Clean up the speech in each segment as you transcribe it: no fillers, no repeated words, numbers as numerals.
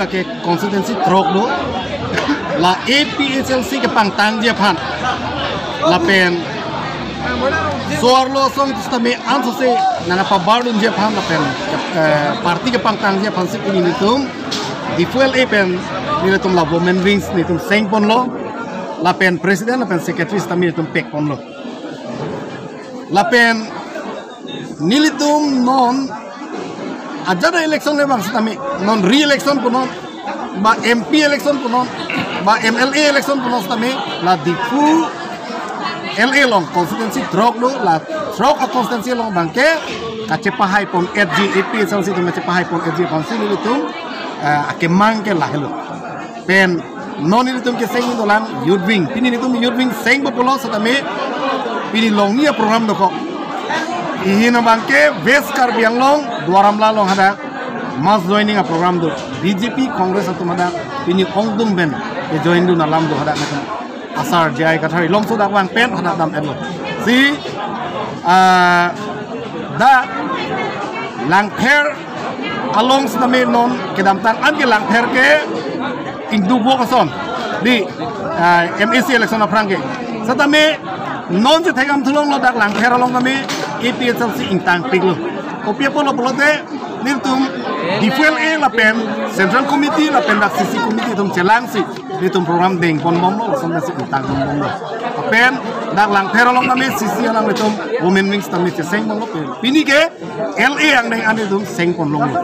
la ke constituency trok do la APHLC ke pangtang dia pan la pen soarlo song tame anso se nana pabardun dia pan la pen parti ke pangtang dia pan sip ini nitum Diphu L.A. pen ni nitum la women wings nitum seng pon lo la pen president la pen secretary tame nitum pek pon lo la pen nilitum non ajada election le bang tame non re-election pun non ba MP election pun non ba MLA election pun non tame la Diphu L.A. long constituency drog lo la drog a constituency long bangke kace pahai pon FG APHLC tu kace pahai pon FG council itu ake mangke lah lo pen non itu ke seng itu lang youth wing pini itu youth wing seng bopolo tame pini long ni program do ko ihina bangke west kar biang long dwaramla long hada mass joining a program do BJP Congress atau mana pini ongdum ben ke join do nalam do hada macam asar jai kathari long so dak wang pen hada dam elo si da Lampher along stame non ke dam tang an ke Lampher ke ingdu bo kason di MAC election aprangke satame non se thegam thulong lo dak Lampher along kami APHLC intang piglo opia polo polote niltum Diphu L.A. la pen central committee la pen dak CC committee tum celang si nitum program deng pon mom lo sampai si intang mom lo pen dak Lampher along kami CC along nitum women wings tami seng mom lo pen pini ke L.A. yang deng ane tum seng pon long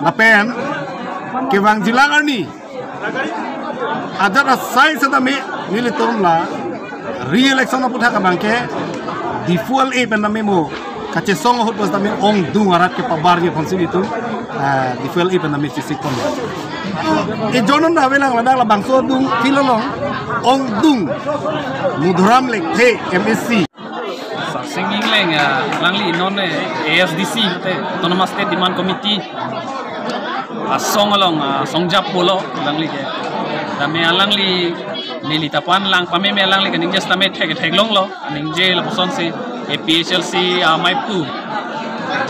la pen ke wang jilangar ni ada sai satame nilitum la re-election aputha ka bangke Diphu L.A. pen name mo kace song hot pas name ong dung arat ke pabar ke konsil itu Diphu L.A. pen name sisik kon e jonon na velang la dak la bangso dung filolong ong dung mudram lek the MSC singing leng langli non ASDC te autonomous state demand committee song along songjap polo langli ke dame langli lili tapan lang pame me lang li kaning just tame thek long lo aning je la poson si APHLC maipu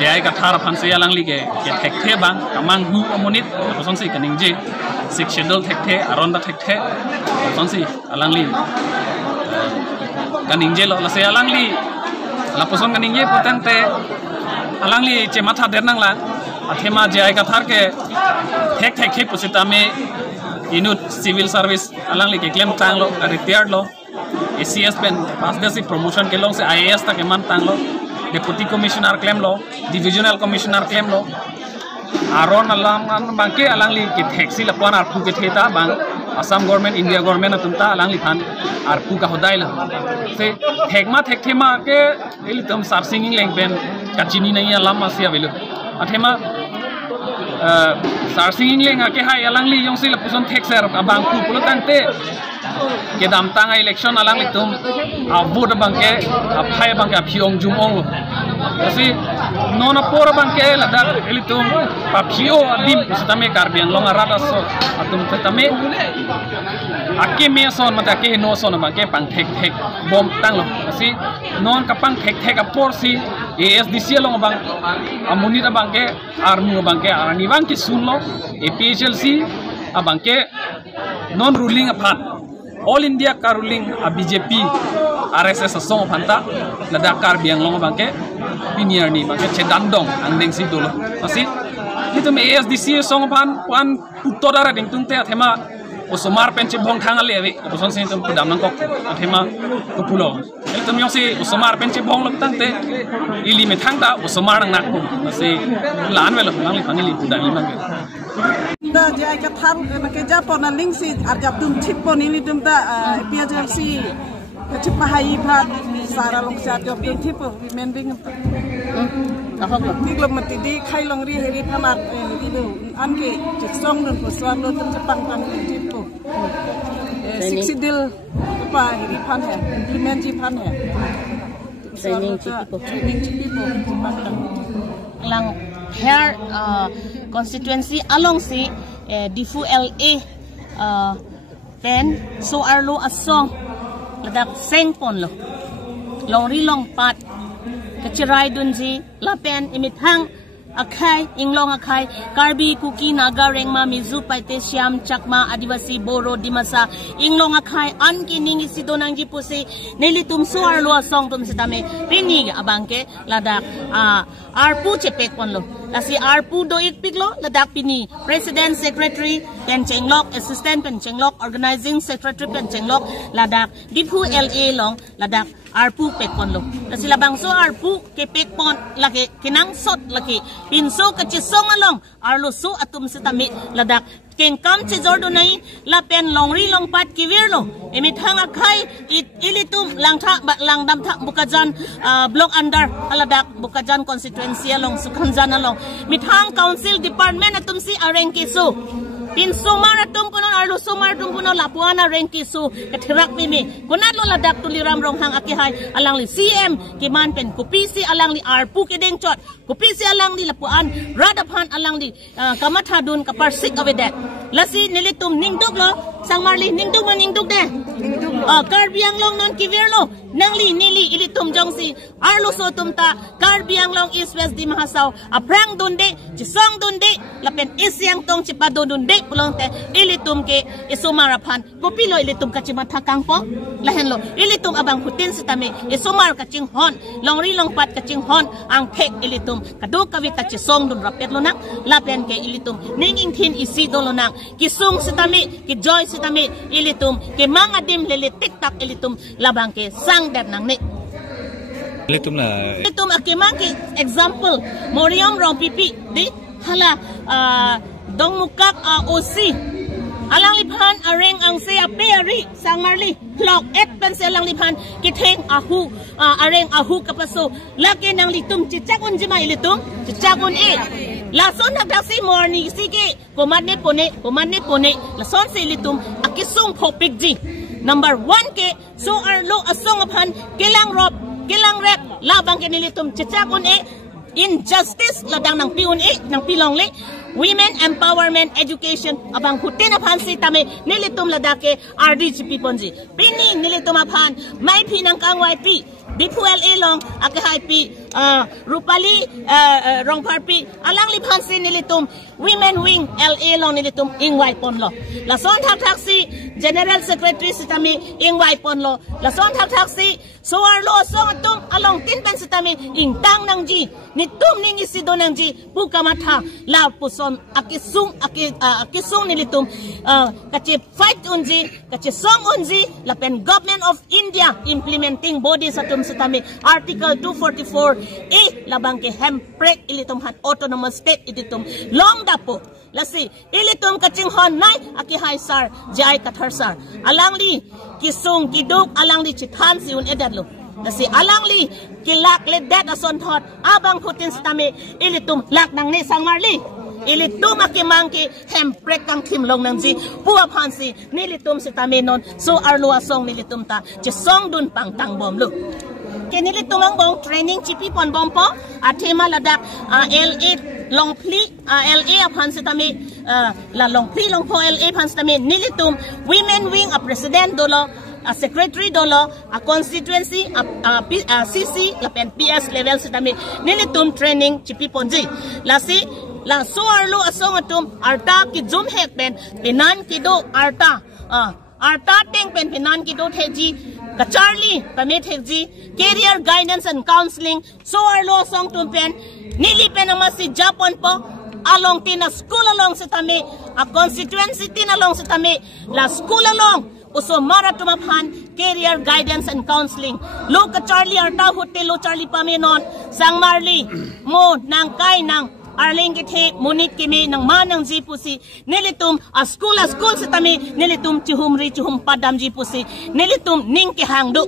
jai ka thar phan se lang li ke thek the bang amang hu amonit poson si kaning je six schedule thek the aron da thek the poson si alang li kaning je lo la se alang li la poson kaning je potente alang li che matha der nang la athema jai ka thar ke thek posita me inut civil service alang li ke claim tang lo retired lo ACS pen pas desi promotion ke long se IAS ta ke man tang lo deputy commissioner claim lo divisional commissioner claim lo aron alam bangke alang li ke taxi la pon arpu ke theta bang Assam government India government atumta alang li phan arpu ka hodai la se thekma ke elitum sar singing leng pen kachini nai alam asia velu athema sar singing leng ke hai alang li yong si la puson thek ser abang pu pulo tangte ke dam tang election alang li tum vote bangke aphai bangke phiong jumong kasi nona por bangke la dak elitum paphio adim stame karbiang long arada so atum tame ake me son mata ke no son bangke pang thek bom tang lo kasi non kapang thek apor si ASDC long bang amuni da bangke armu bangke arani bangke sunlo APHLC abangke non ruling aphat all India ka ruling a BJP RSS song phanta ladak kar biang long bangke pinier ni bangke chedandong angdeng si dolo asi hitum ASDC song phan wan putodara ding tungte athema usumar penche bong thang ale ave poson sin tum dam nang kok athema kupulo tum yong si usumar penche bong lok tangte ili me thang ta usumar nang nak kum asi lan velo lang li phani li tudang li mang da jai ka thar ke japon na ling si arjap tum thip pon ini tum ta APHLC ke pahai phat sara long sa job tum thip women ding apa lo tiglom mati di khai longri heri phamat di do an ke song don poswan lo tum chapang tan thip po sixidil pa heri phan hai implement ji phan hai training chi po lang hair constituency along si Diphu L.A. Then so arlo asong ladak seng pon lo longri long pat kachirai dun si lapen imithang Akai, Inglong Akai, Karbi, Kuki, Naga, Rengma, Mizu, Paite, Siam, Chakma, Adivasi, Boro, Dimasa, Inglong Akai, Ankining, Sidonang Jipuse, Nelitum Suar Lua Song Tum Sitame, Pinig, Abanke, Ladak, Arpu Chepek Ponlo, Lasi Arpu Doik Piglo, Ladak Pini, President, Secretary, Pen Chenglok, Assistant Pen Chenglok, Organizing Secretary Pen Chenglok, Ladak, Diphu L.A. Long, Ladak, Arpu Pekponlo. Lasi Labangso Arpu, Kepekpon, Laki, Kinang Sot, Laki, Pinso Kachisong along, Arlo Su Atum Sitami, Ladak, King Kam Chizordonai, Lapen Longri Long Pat Kivirlo, Emitang Akai, Ilitum, Langta, Langdamta, Bukajan, Block Under, Aladak, Bukajan Constituency along, Sukanzan along, Mithang Council Department Atumsi Arenki Su. In Sumaratum Kuno Arlo Sumaratum Kuno Lapuana Renki Su, Katirak Mimi, Kunalo Ladak Tuliram Ronghang Akihai, Alangli CM, Kiman Pen, Kupisi Alangli Arpu Kedeng Chot, Kupisi Alangli Lapuan, Radapan Alangli, Kamatadun, Kaparsik of that. Lasi Nilitum Ningduglo, Sang Marli Ningdug Ningdug de, Karbiang Long Non Kivirlo, Nangli Nili Ilitum Jongsi, Arlo Sotumta, Karbiang Long East West Di Mahasaw, Aprang Dunde, Chisong Dunde, Lapen Isyang Tong Chipado Dunde. Pulongte ilitum ke isumarapan kopilo ilitum kachimatakang po lahenlo ilitum abang hutin sitami isumar kaching hon longri longpat kaching hon ang kek ilitum kadu kawi kachisong dun rapet lo nak lapen ke ilitum ninging tin isi dolo nak kisung sitami ki joy sitami ilitum ke mga dim lili tiktak ilitum labang ke sang dat nang ni ilitum la ilitum akimang ki example moriam rong pipi di hala Dong mukak OC alang lipan areng ang saya peri sang marli clock pen selang lipan kiteng areng kapaso laki nang litum cicakun jima ilitum cicakun lason nagdaksi morning sige komane pone lason si ilitum akisung popik ji number 1 ke so arlo asong apan kilang rep labang kinilitum cicakun injustice ladang ng piun ng pilong women empowerment education abang hutin apan si tame nilitum ladake RDGP ponji pini nilitum apan may pinang KHEI Diphu L.A. long APHARMAN Rupali Rongparpi alang lipan si nilitum women wing L.A. long nilitum ingway ponlo lason taksi General Secretary si tame ingway ponlo lason taksi soarlo song atum along tinpen si tame ingtang nang ji nitum ning isido nang ji pukamata la puson akisung nilitum kachi fight unji kachi song unji lapen Government of India implementing body satum sitami Article 244 labang ke handbrake ilitum han autonomous state ilitum long dapo lasi ilitum kaching hon nai akihai sar jai kathar sar alangli kisung kiduk alangli chithan siun edadlo lasi alangli kilak ledat ason thot abang putin sitami ilitum lak nang ni sang marli ilitum akimangki handbrake kang kim long nang ji puwa phansi nilitum sitami non so arlo asong nilitum ta chisong dun pang tang bom lu kenili tumang bong training chipi pon bom po athema ladak L.A. longpli L.A. aphan sitami la longpli longpo L.A. phan sitami nilitum women wing a president dolo a secretary dolo a constituency a CC la PS level sitami nilitum training chipi ponji lasi la so arlo asong atum arta ki zoom hek pen pinan kido arta ting pen pinan kido theji ka Charlie pamit hekji career guidance and counseling so arlo song tumpen nili penama si Japon po along tina school along sitami a constituency tina along sitami la school along uso mara tumaphan career guidance and counseling lo ka Charlie arta hotel lo Charlie pamenon sang marli mo nang kai nang arling kithe munit kimi nang manang jipusi nilitum a school sitami nilitum chihum padam jipusi nilitum ning ke hangdu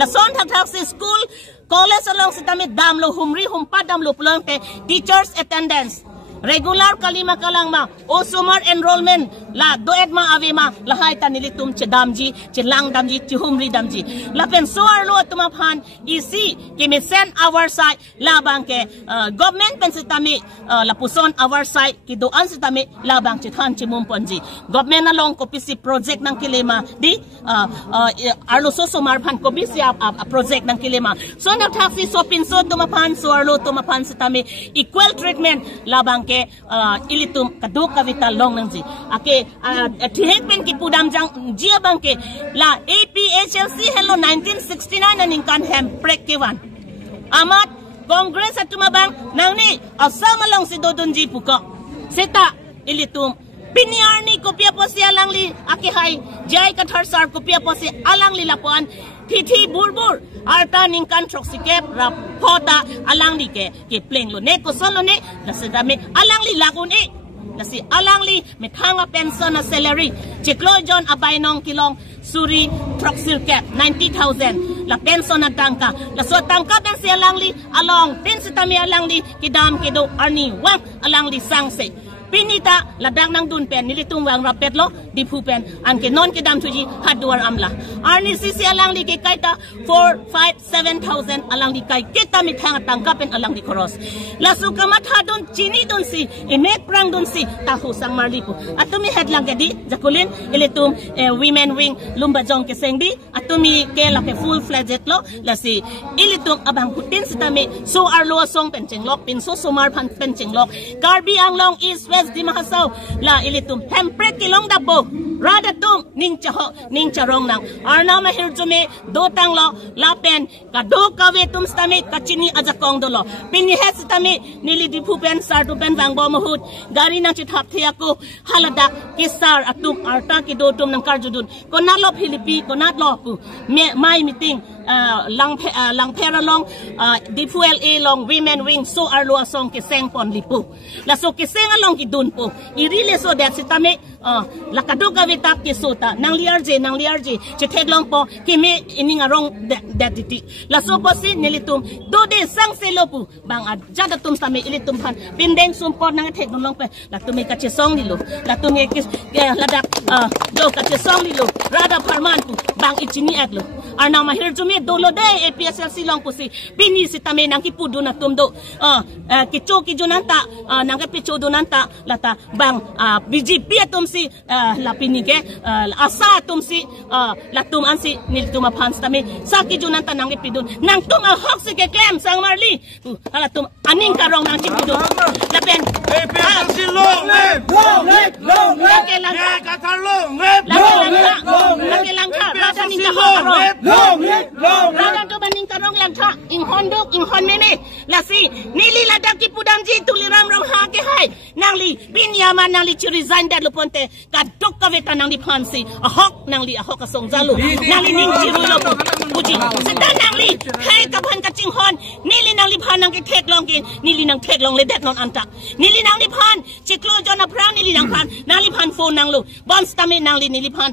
lason thak si school college along sitami damlo humri hum padam lo plongte teachers attendance regular kalima kalang ma o summer enrollment la doet ma ave ma lahai tanilitum che damji che lang damji che humri damji la pen soar lo tuma phan isi ke me send our side la bang ke government pen sitami la puson our side ki do an sitami la bang che than che mum ponji government along ko pisi project nang kilema di arlo so sumar phan ko pisi a project nang kilema so na taxi so pin so tuma phan soar lo tuma phan sitami equal treatment la bang ke ilitum kaduk kavita long nang ji ake thihek pen ki pudam jang jia bang ke la APHLC hello 1969 aning kan hem prek ke wan amat Congress atuma bang nang ni asama lang si dodon ji puko seta ilitum piniarni kopya posi alangli ake hai jai kathar sar kopya posi alangli lapuan thithi burbur arta ning kan troxicap rap phota alangli ke pleng lo ne ko solo ne lasidame alangli lagun e nasi alangli me thanga pension a salary chiklo jon abainong kilong suri troxicap 90,000 la pension atangka la so tangka ben si alangli along pensitami alangli kidam kido arni wang alangli sangse pinita ladang nang dun pen nilitung wang rapet lo Diphu pen an ke non ke dam tuji haduar amla arni sisi alang li ke kaita 4-5-7,000 alang li kai kita mi thang tangka pen alang li cross la sukamat hadun chini dun si imek prang dun si tahu sang marli pu atumi headlang ke di jakulin ilitum women wing lumba jong ke sengdi atumi ke la ke full fledged lo la si ilitum abang putin sitami so arlo song pen chenglok pin so sumar phan pen chenglok karbi anglong east di mahasau la ilitum hemprek kilong dabo rada tum ning chaho ning charong nang arna ma hirjume do tang lo la pen ka do ka ve tum stami kachini ajakong do lo pini hes stami nili Diphu pen sar tu pen wang bo mahut gari na chi thap thia ko halada kisar atum arta ki do tum nang karjudun ko na lo philipi ko na lo pu mai meeting Lampher along Diphu L.A. long women wing so arlo song ke seng pon lipu la so ke seng along ki dun po irile so that sitame la kaduga vitak ki sota nang liar je che theglong po ki me ining arong that diti la so po si nilitum do de sang selopu bang jada tum same ilitum phan pindeng sumpor nang theglong pe la tume ka che song lilo la tume ki ladak do ka che song lilo rada APHARMAN pu bang ichini aglo arna mahir jumi dolo de APSLC long pusi bini sitame nang ki pudu na tumdo kicho ki junanta nang ke picho dunanta lata bang BJP atum si lapini ke asa atum si latum ansi niltum aphan stame saki junanta nang ke pidun nang tum hok si ke claim sang marli alatum aning karong nang ki pudu lapen APSLC long ke lang ka thar long langka rada ning ka long rada to baning karong langka ing hon meme lasi nili ladak ki pudam ji tuliram rong ha ke hai nangli binyaman nangli chi resign dat luponte kadok ka veta nangli phansi ahok nangli ahok ka song jalu nangli ning chi ru lo puji sita nangli hai ka phan ka ching hon nili nangli phan nang ke thek long kin nili nang thek long le dat non antak nili nangli phan chiklo jona prang nili nang phan nangli phan phone nanglu bon stame nangli nili phan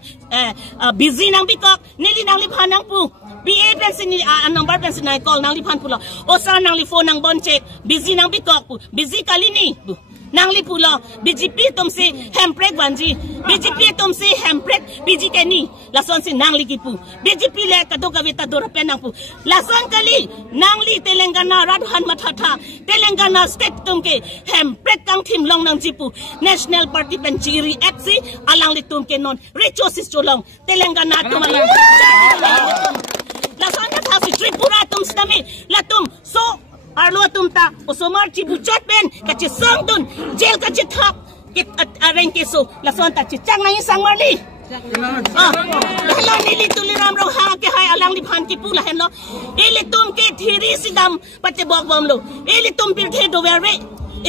busy nang bikok nili nangli phan nang pu BA pensin number pensin na call nang liphan pulo o sa nang li phone nang bon check busy nang bikok pu busy kalini nang li pulo BJP tum si hemprek wanji BJP tum si hemprek BJ keni lason si nang li kipu BJP le kadoka vita dora penang pu lason kali nang li Telangana radhan mathata Telangana state tum ke hemprek kang thim long nang jipu National Party penchiri FC alang li tum ke non rechosis cholong Telangana tum alang lason na thasi Tripura tum stami latum so arlo tumta osomar chi buchat ben kache song dun jail kache thap kit areng keso lason ta chi chang na sang marli hello nili tuliram ro ha ke hai alang li phan ki pula hen lo ele tum ke thiri sidam pate bok bom lo ele tum pir the do ver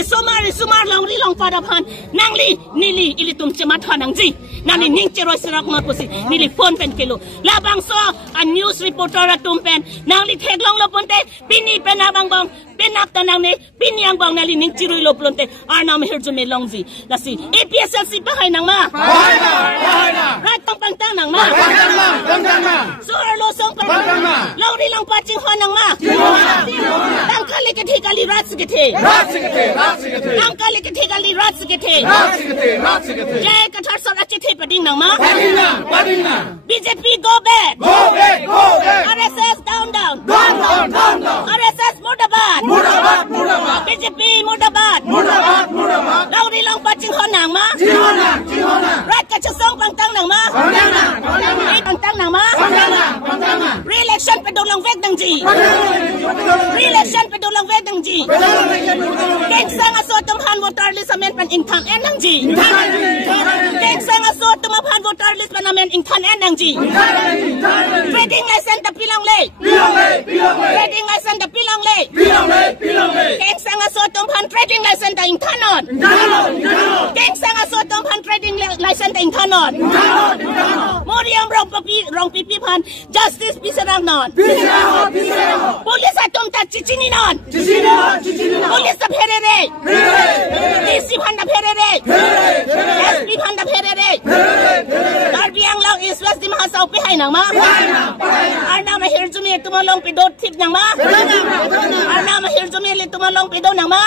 isumar longri long pada phan nangli nili ili tum chema thanang ji nani ning chero sirak ma posi nili phone pen kilo labang so a news reporter atum pen nangli theglong lo ponte pini pen abang bang penak tanang ni pinyang bang na lining chiroy lo plonte arnam herjume longji lasi APSLC pa hay nang ma right pang nang ma sur lo song pa lori lang paching ho nang ma tang kali ke thikali rat ke the tang kali ke thikali rat ke the jay ka thar sar ache the pading nang ma BJP go back RSS down RSS murdabad BJP murdabad lori lang paching ho nang ma right ka chasong pang nang ma pang nang ma re-election pe do lang vek dang ji re-election pe do lang vek dang ji keng sang aso tum han voter list amendment in than en dang ji keng sang aso tum han voter list amendment in than en dang ji trading license ta pilang le trading license ta pilang le keng sang aso tum han trading license ta in thanon keng sang aso tum han trading license ta in thanon moriam rong pipi pan justice pisarang non police atom ta chichini non police ta pherere DC pan ta pherere SP pan ta pherere darbiang lang is west dim hasau pe hai nang ma arna ma hirjumi tumalong pe dot thip nang ma arna ma hirjumi le tumalong pe do nang ma